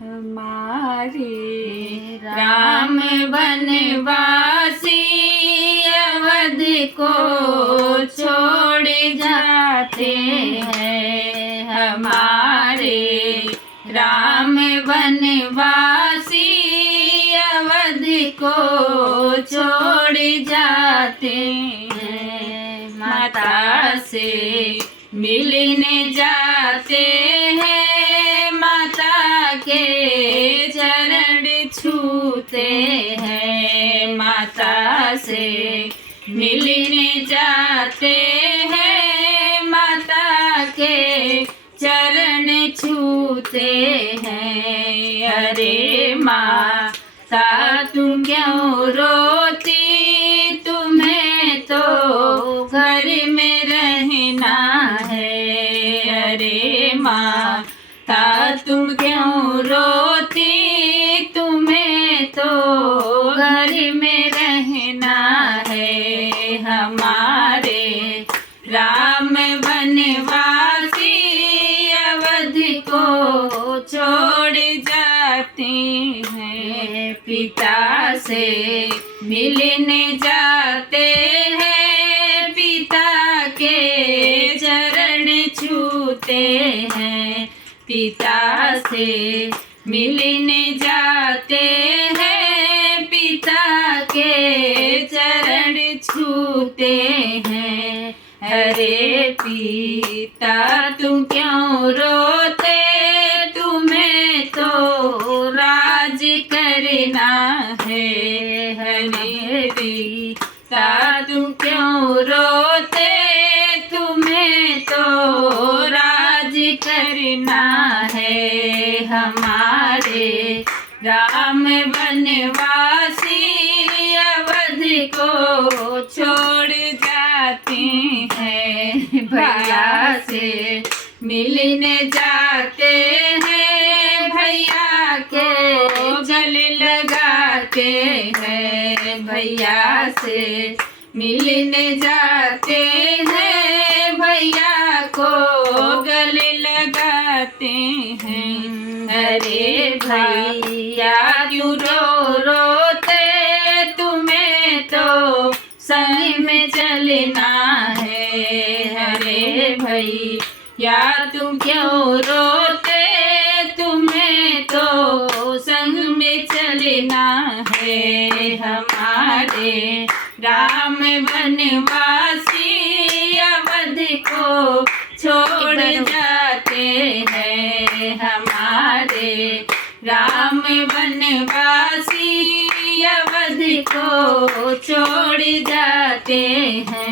हमारे राम वनवासी अवध को छोड़ जाते हैं। हमारे राम वनवासी अवध को छोड़ जाते हैं। माता से मिलने जाते हैं, माता के चरण छूते हैं। माता से मिलने जाते हैं, माता के चरण छूते हैं। अरे माता तुम क्यों रोती, तुम्हें तो घर में रहना है। अरे माता तुम क्यों रोती, तुम्हें तो घर में रहना है। हमारे राम वनवासी अवध को छोड़ जाते हैं। पिता से मिलने जाते हैं, पिता के चरण छूते हैं। पिता से मिलने जाते हैं, पिता के चरण छूते हैं। अरे पिता तुम क्यों रोते, तुम्हें तो राज करना है। हरे पिता तुम क्यों रोते, तुम्हें तो राज करना है। हमारे राम वनवासी अवध को छोड़ जाते हैं। भैया से मिलने जाते हैं, भैया को गले लगाते हैं। भैया से मिलने जाते हैं, भैया को गले लगाते हैं। अरे भैया क्यों रोते, तुम्हें तो संग में चलना है। अरे भैया तुम क्यों रोते, तुम्हें तो संग में चलना है। हमारे राम वनवासी अवध को छोड़ जाते हैं। हमारे राम वनवासी अवध को छोड़ जाते हैं।